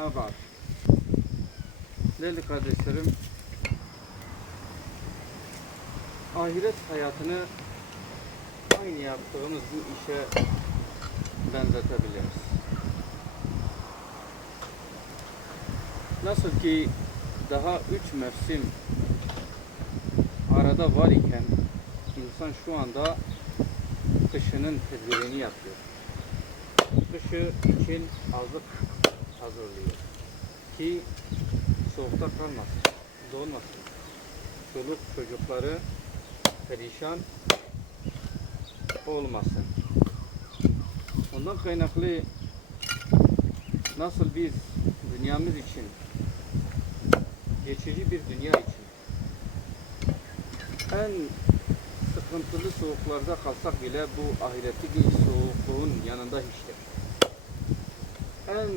Ama bak. Değerli kardeşlerim, ahiret hayatını aynı yaptığımız bu işe benzetebiliriz. Nasıl ki daha üç mevsim arada var iken insan şu anda kışının tedbirini yapıyor. Kışı için azık hazırlıyor ki soğukta kalmasın, donmasın. Çoluk çocukları perişan olmasın. Ondan kaynaklı nasıl biz dünyamız için geçici bir dünya için en sıkıntılı soğuklarda kalsak bile bu ahiretteki soğukluğun yanında hiçtir. En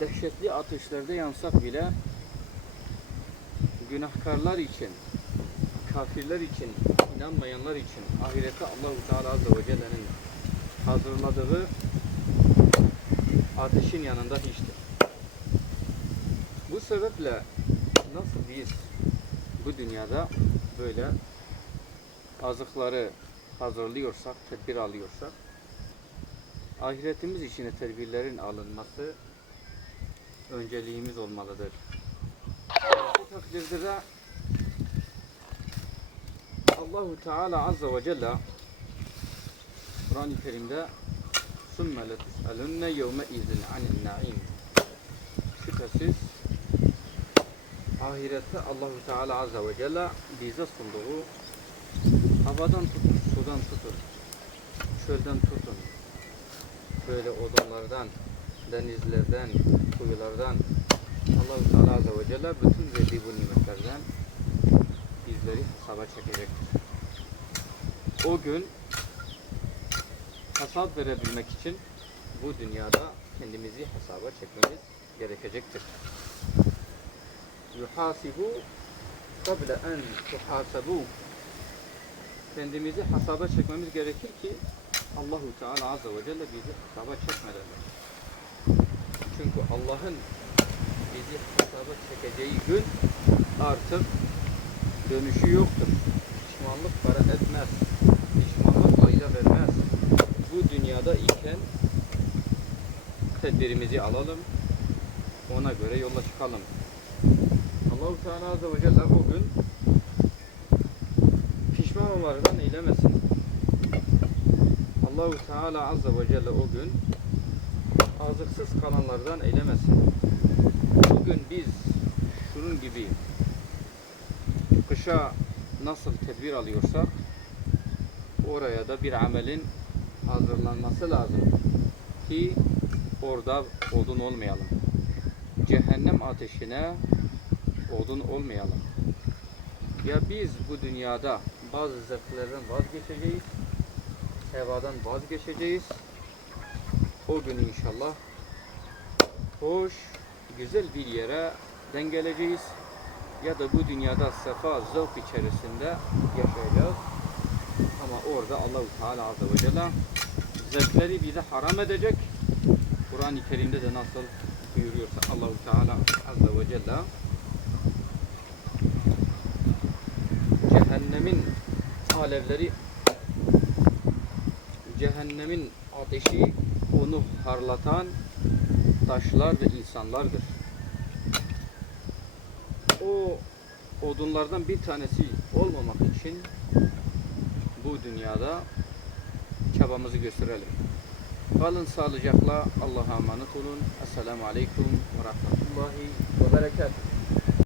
dehşetli ateşlerde yansak bile günahkarlar için, kafirler için, inanmayanlar için ahirete Allahu Teala Azze ve Celle'nin hazırladığı ateşin yanında hiçtir. Bu sebeple nasıl biz bu dünyada böyle azıkları hazırlıyorsak, tedbir alıyorsak, ahiretimiz için tedbirlerin alınması önceliğimiz olmalıdır. Bu takdirde de Allahu Teala Azze ve Celle Kur'an-ı Kerim'de ثُمَّ لَتُسْأَلُنَّ يَوْمَئِذٍ عَنِ النَّعِيمِ Şüphesiz ahirette Allahu Teala Azze ve Celle bize sunduğu havadan tutun, sudan tutun, çölden tutun, böyle odunlardan, denizlerden, kuyulardan Allahu Teala Azze ve Celle bütün verdiği bu nimetlerden bizleri hesaba çekecektir. O gün hesap verebilmek için bu dünyada kendimizi hesaba çekmemiz gerekecektir. Yuhasibu kable en tuhasabu kendimizi hesaba çekmemiz gerekir ki Allahu Teala Azze ve Celle bizi hesaba çekmeden. Çünkü Allah'ın bizi hesaba çekeceği gün artık dönüşü yoktur. Pişmanlık para etmez. Pişmanlık fayda vermez. Bu dünyada iken tedbirimizi alalım. Ona göre yola çıkalım. Allahu Teala Azze ve Celle o gün pişman olanlardan eylemesin. Allahu Teala Azze ve Celle o gün azıksız kalanlardan eylemesin. Bugün biz şunun gibi kışa nasıl tedbir alıyorsak oraya da bir amelin hazırlanması lazım ki orada odun olmayalım. Cehennem ateşine odun olmayalım. Ya biz bu dünyada bazı zevklerden vazgeçeceğiz, hevadan vazgeçeceğiz. O gün inşallah hoş, güzel bir yere dengeleceğiz. Ya da bu dünyada sefa, zevk içerisinde yaşayacağız. Ama orada Allahu Teala Azze ve Celle zevkleri bize haram edecek. Kur'an-ı Kerim'de de nasıl buyuruyorsa Allahu Teala Azze ve Celle cehennemin alevleri cehennemin ateşi onu parlatan taşlar ve insanlardır. O odunlardan bir tanesi olmamak için bu dünyada çabamızı gösterelim. Kalın sağlıcakla Allah'a emanet olun. Esselamu Aleyküm ve Rahmetullahi ve Berekatuhu.